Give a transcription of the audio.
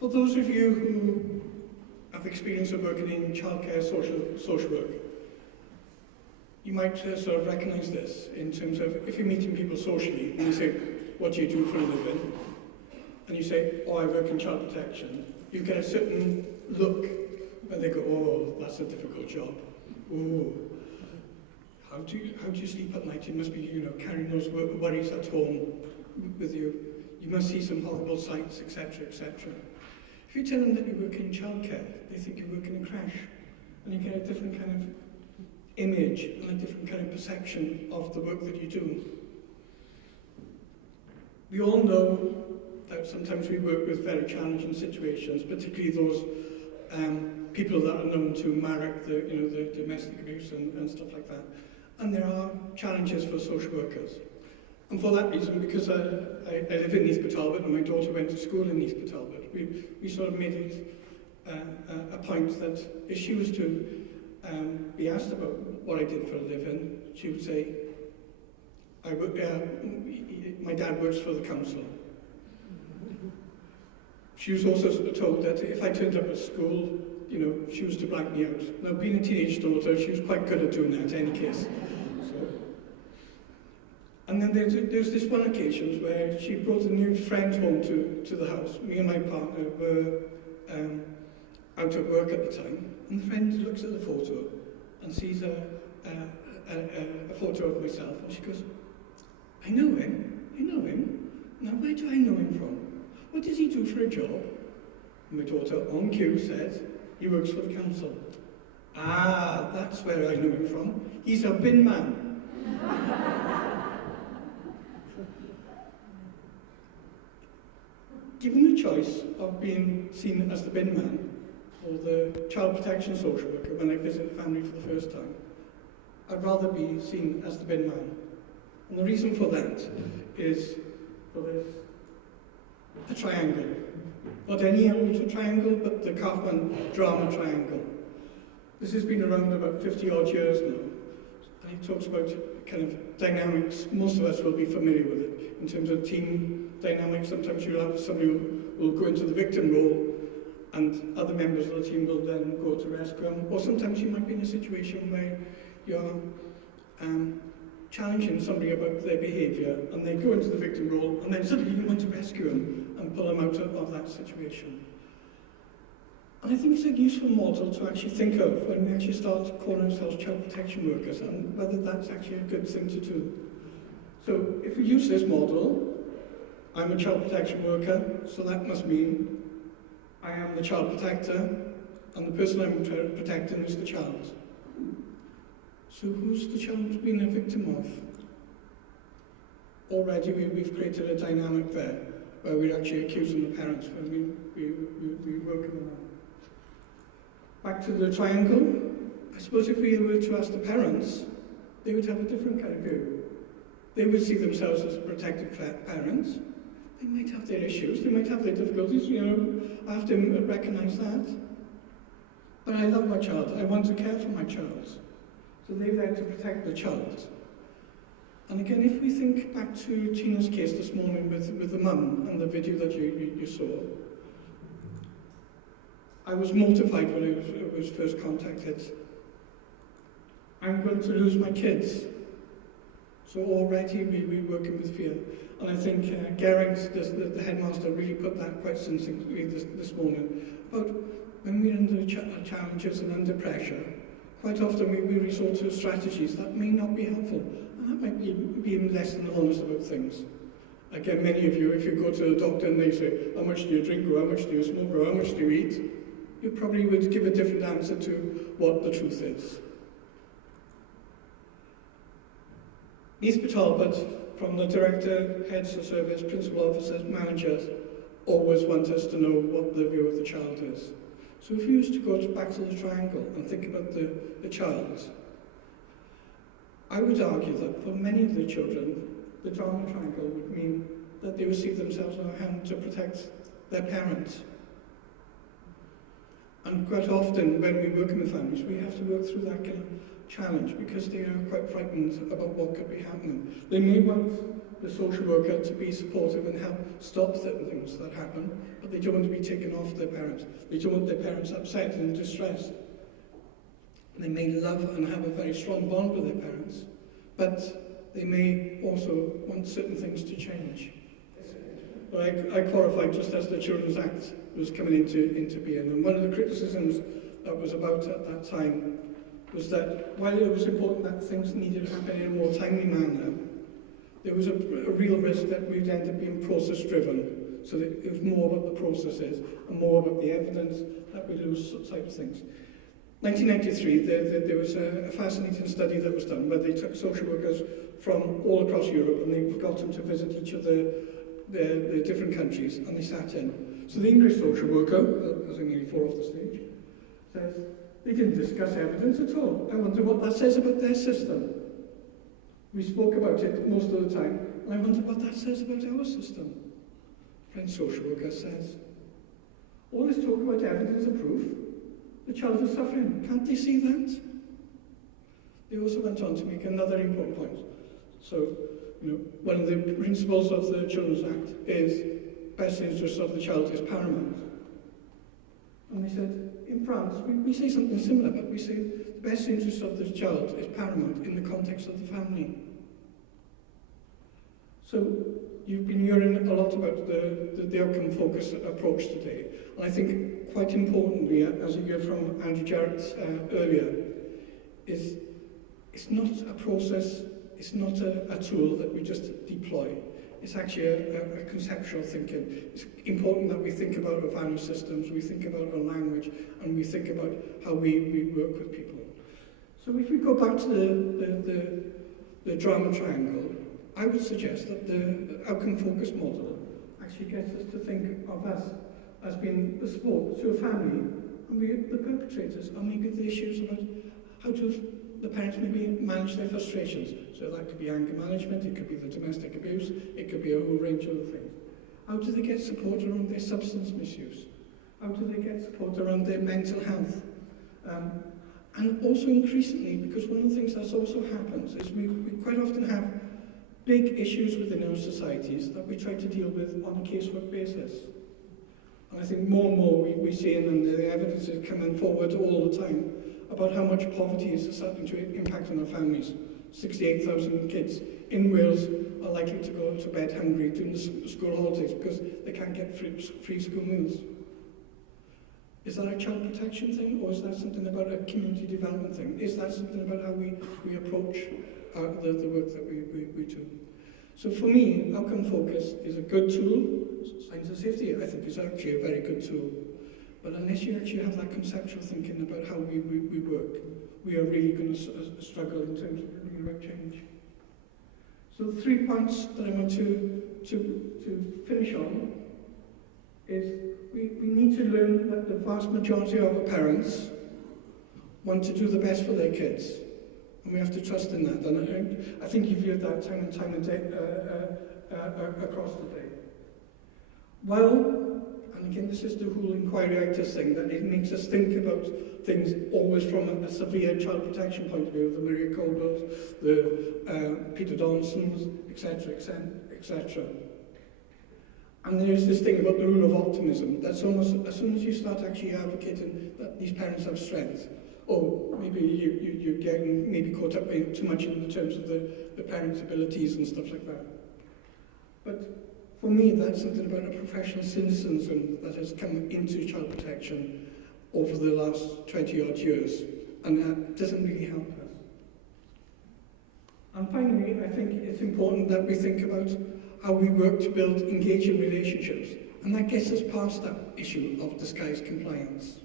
For those of you who have experience of working in childcare, social work, you might sort of recognise this in terms of if you're meeting people socially and you say, what do you do for a living? And you say, oh, I work in child protection. You get a certain look where they go, oh, that's a difficult job. Oh, how do you sleep at night? You must be, carrying those worries at home with you. You must see some horrible sights, etc., etc. If you tell them that you work in childcare, they think you work in a crash, and you get a different kind of image and a different kind of perception of the work that you do. We all know that sometimes we work with very challenging situations, particularly those people that are known to marek, the domestic abuse and stuff like that. And there are challenges for social workers. And for that reason, because I live in East Talbot and my daughter went to school in East Talbot, we sort of made it a point that if she was to be asked about what I did for a living, she would say, my dad works for the council. She was also told that if I turned up at school, she was to blank me out. Now, being a teenage daughter, she was quite good at doing that in any case. And then there's this one occasion where she brought a new friend home to the house. Me and my partner were out at work at the time, and the friend looks at the photo and sees a photo of myself, and she goes, I know him. Now, where do I know him from? What does he do for a job? And my daughter, on cue, said, he works for the council. Ah, that's where I know him from. He's a bin man. Given the choice of being seen as the bin man or the child protection social worker when I visit a family for the first time, I'd rather be seen as the bin man. And the reason for that is for this, the triangle. Not any old triangle, but the Kaufman drama triangle. This has been around about 50 odd years now, and it talks about kind of dynamics. Most of us will be familiar with it in terms of team dynamics. Sometimes you'll have somebody who will go into the victim role, and other members of the team will then go to rescue them. Or sometimes you might be in a situation where you're challenging somebody about their behaviour, and they go into the victim role, and then suddenly you want to rescue them and pull them out of that situation. And I think it's a useful model to actually think of when we actually start calling ourselves child protection workers, and whether that's actually a good thing to do. So if we use this model, I'm a child protection worker, so that must mean I am the child protector, and the person I'm protecting is the child. So who's the child being a victim of? Already we've created a dynamic there, where we're actually accusing the parents when we work with them. Back to the triangle, I suppose if we were to ask the parents, they would have a different kind of view. They would see themselves as protective parents. They might have their issues, they might have their difficulties, I have to recognise that. But I love my child, I want to care for my child. So they're there to protect the child. And again, if we think back to Tina's case this morning with the mum and the video that you saw, I was mortified when I was first contacted. I'm going to lose my kids. So already we're working with fear. And I think Geraint, the headmaster, really put that quite succinctly this morning about when we're under challenges and under pressure. Quite often we resort to strategies that may not be helpful, and that might be being less than honest about things. Again, many of you, if you go to a doctor and they say, how much do you drink, or how much do you smoke, or how much do you eat, you probably would give a different answer to what the truth is. East Talbot, from the director, heads of service, principal officers, managers, always want us to know what the view of the child is. So if you used to go back to the triangle and think about the child, I would argue that for many of the children, the drama triangle would mean that they would see themselves on a hand to protect their parents. And quite often, when we work with families, we have to work through that kind of challenge because they are quite frightened about what could be happening. They may want the social worker to be supportive and help stop certain things that happen, but they don't want to be taken off their parents. They don't want their parents upset and distressed. They may love and have a very strong bond with their parents, but they may also want certain things to change. But I qualified just as the Children's Act was coming into being, and one of the criticisms that was about at that time was that while it was important that things needed to happen in a more timely manner, there was a real risk that we'd end up being process-driven, so that it was more about the processes and more about the evidence that we lose sight of things. 1993, there was a fascinating study that was done where they took social workers from all across Europe and they got them to visit each of the different countries, and they sat in. So the English social worker, as I nearly fall off the stage, says they didn't discuss evidence at all. I wonder what that says about their system. We spoke about it most of the time, and I wonder what that says about our system. French social worker says, all this talk about evidence and proof, the child is suffering. Can't they see that? They also went on to make another important point. So, one of the principles of the Children's Act is best interest of the child is paramount. And they said, in France, we say something similar, but we say the best interest of the child is paramount in the context of the family. So you've been hearing a lot about the outcome-focused approach today. And I think quite importantly, as you heard from Andrew Jarrett earlier, is it's not a process, it's not a tool that we just deploy. It's actually a conceptual thinking. It's important that we think about our value systems, we think about our language, and we think about how we work with people. So if we go back to the drama triangle, I would suggest that the outcome-focused model actually gets us to think of us as being the support to a family, and we the perpetrators, or maybe the issues about how the parents maybe manage their frustrations. So that could be anger management, it could be the domestic abuse, it could be a whole range of other things. How do they get support around their substance misuse? How do they get support around their mental health? And also increasingly, because one of the things that also happens is we quite often have big issues within our societies that we try to deal with on a casework basis. And I think more and more we see, and the evidence is coming forward all the time, about how much poverty is starting to impact on our families. 68,000 kids in Wales are likely to go to bed hungry during the school holidays because they can't get free school meals. Is that a child protection thing, or is that something about a community development thing? Is that something about how we approach the work that we do? So for me, outcome focus is a good tool. Signs of safety, I think, is actually a very good tool. But unless you actually have that conceptual thinking about how we work, we are really going to struggle in terms of real change. So the 3 points that I want to finish on is we need to learn that the vast majority of our parents want to do the best for their kids. And we have to trust in that. And I think you've heard that time and time across the day. Well, and again, this is the whole inquiry-itis thing, that it makes us think about things always from a severe child protection point of view, the Maria Cobbles, the Peter Donsons, etc., etc. And there is this thing about the rule of optimism, that's almost, as soon as you start actually advocating that these parents have strength, or maybe you're getting maybe caught up in too much in terms of the parents' abilities and stuff like that. But for me, that's something about a professional citizenship that has come into child protection over the last 20-odd years, and that doesn't really help us. And finally, I think it's important that we think about how we work to build engaging relationships, and that gets us past that issue of disguised compliance.